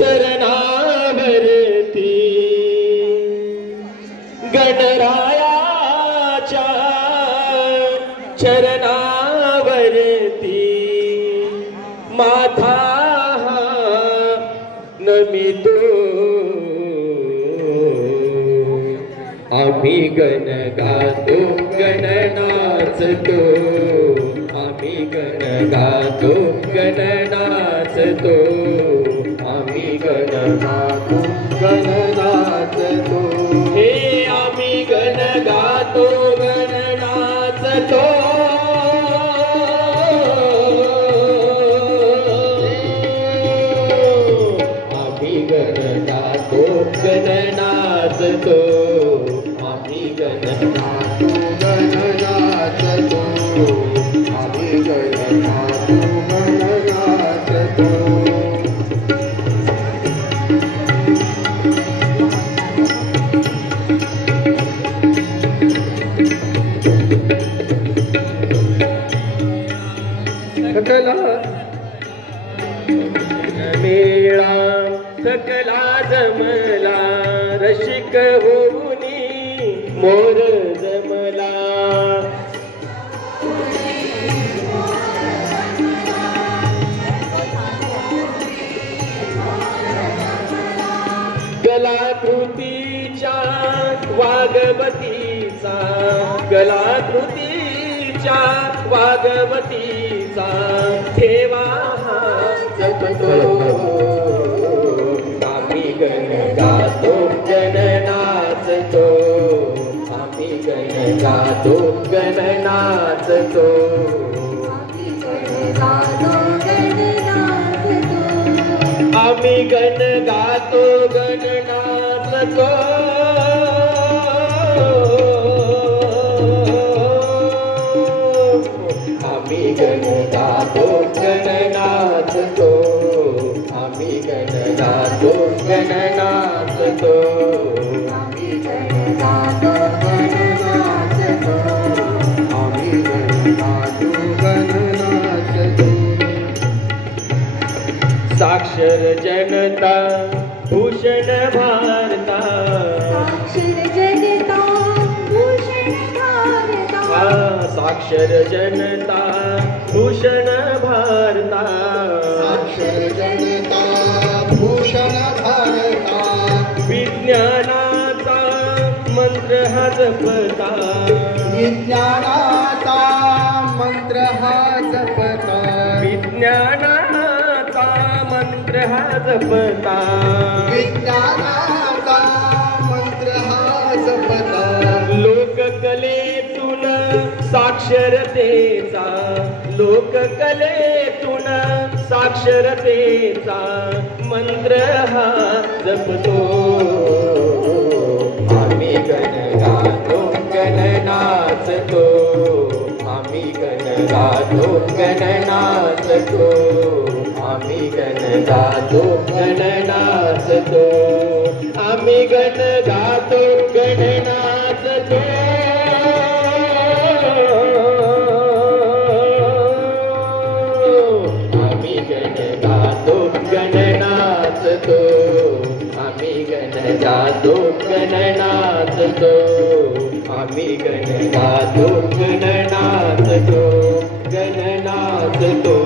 चरणावरती गणरायाच्या चरणावरती माथा नमितो आम्ही गण गातो गण नाचतो आम्ही गण गातो गण नाचतो आम्ही गण गातो गण नाचतो हे आम्ही गण गातो गण नाचतो आम्ही गण गातो गण नाचतो आम्ही गण गातो गण नाचतो आम्ही गण गातो गण नाचतो सकला मेळा सकला जमला रसिक होऊनी मोर जमला कलाकृतीच्या वागवतीचा कलाकृतीच्या वागवतीचा ठेवा जपतो आम्ही गण गातो गण नाचतो आम्ही गण गातो गण नाचतो आम्ही गण गातो गण नाचतो आम्ही गण गातो गण नाचतो आम्ही गण गातो गण नाचतो आम्ही गण गातो गण नाचतो आम्ही गण गातो गण नाचतो साक्षर जनता भूषण भारता साक्षर जनता भूषण भारता साक्षर जनता भूषण भारता साक्षर जनता भूषण भारता विज्ञानाचा मंत्र हा जपता विज्ञानाचा मंत्र हा जपता विज्ञानाचा मंत्र हा जपता विज्ञानाचा मंत्र हा जपता लोककलेतून साक्षरतेचा लोककलेतून साक्षरतेचा मंत्र हा जपतो आम्ही गण गातो गण नाचतो आम्ही गण गातो गण नाचतो आम्ही गण गातो गण नाचतो आम्ही गण गातो गण नाचतो आम्ही गण गातो गण नाचतो आम्ही गण गातो गण नाचतो आम्ही गण गातो गण नाचतो गण नाचतो